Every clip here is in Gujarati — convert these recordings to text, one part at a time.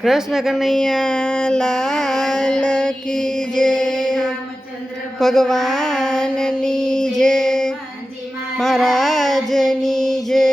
કૃષ્ણ કનૈયા લાલ કી જય, ભગવાનની જય, મહારાજની જય.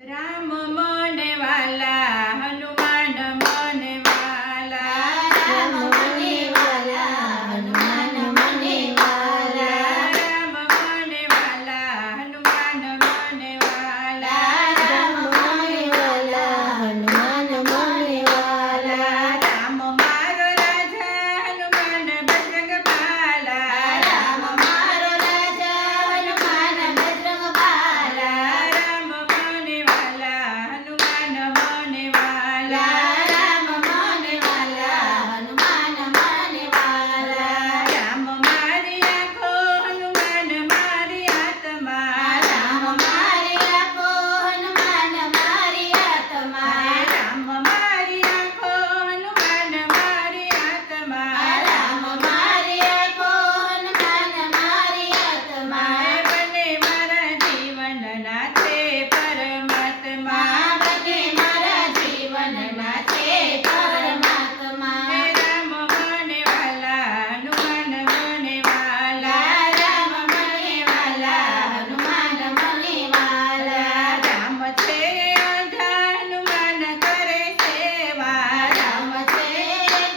રામ મને વાલા હનુમાન મને વાલા, રામ મને વાલા હનુમાન મને વાલા, રામ મને વાલા હનુમાન મને વાલા, રામ મને વાલા હનુમાન મને વાલા, રામ મારો રાજા હનુમાન બજરંગ પાલા, રામ મારો રાજા હનુમાન બજરંગ પાલા, રામ મને વાલા હનુમાન મને વાલા, રામ મને વાલા હનુમાન મને વાલા, રામ મારી આંખો હનુમાન મારી આત્મા, રામ મારી આંખો હનુમાન મારી આત્મા, રામ મારી આંખો હનુમાન મારી આત્મા, રામ મારી આંખો હનુમાન મારી આત્મા, બને મારા જીવનના છે પરમાત્મા, બને મારા જીવનના છે પરમાત્મા, રામ મને વાલા હનુમાન મને વાલા, રામ મને વાલા હનુમાન મને વાલા, રામ છે અંધા હનુમાન કરે સેવા, રામ છે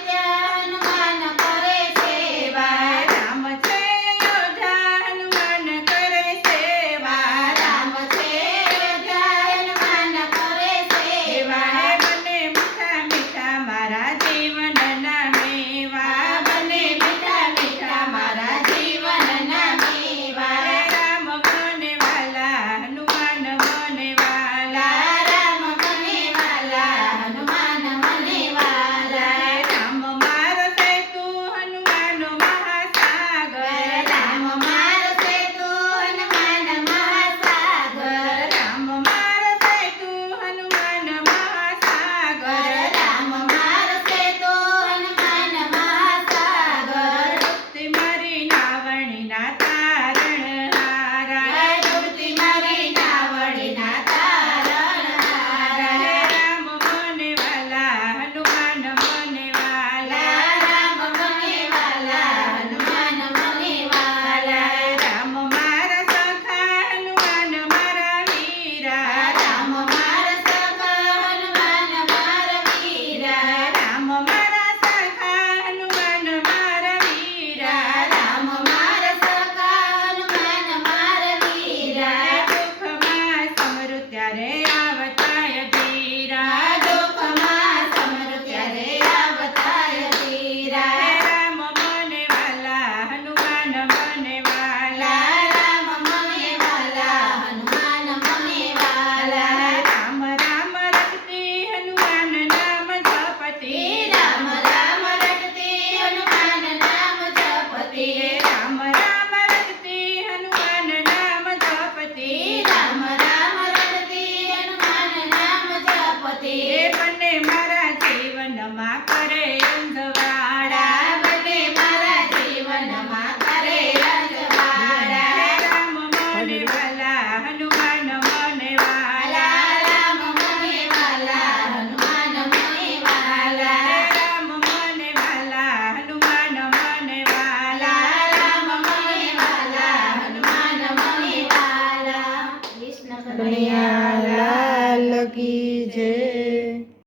ત્યાં હનુમાન કરે સેવા, રામ છે અંધા હનુમાન કરે સેવા, રામ છે ત્યાં હનુમાન કરે સેવા, બને મીઠા મીઠા મારા જીવનના મેવા, બને મીઠા મીઠા મારા જીવનના મેવા, રામ મને વાલા હનુમાન મને વાલા, રામ મને વાલા હનુમાન મને વાલા, રામ મારો સેતુ હનુમાન મહાસાગર, રામ મારો સેતુ હનુમાન મહાસાગર, રામ મારો સેતુ હનુમાન મહાસાગર, રામ મારો સેતુ હનુમાન મહાસાગર, તે મારી નાવણીના તારણ હારા, ડૂબતી મારી નાવડીના તારણહારા, રામ મને વાલા હનુમાન મને વાલા, રામ મને વાલા હનુમાન મને વાલા, રામ મારા સખા હનુમાન મારા વીરા, રામ મારા સખા હનુમાન મારા વીરા, રામ મારા સખા હનુમાન મારા વીરા, રામ મારા સખા હનુમાન મારા વીરા, દુઃખમાં સમરુ ત્યારે આવતાય ધીરા, દુઃખમાં સમર ત્યારે આવતાય ધીરા, રામ મને વાલા હનુમાન મને વાલા, રામ મને વાલા હનુમાન મને વાલા, રામ રામ રટતી હનુમાન નામ જપતી, રામ રામ રટતી હનુમાન નામ જપતી, રામ રામ રટતી હનુમાન નામ જપતી, રામ રામ રટતી હનુમાન નામ જપતી, બંને મારા જીવનમાં કરે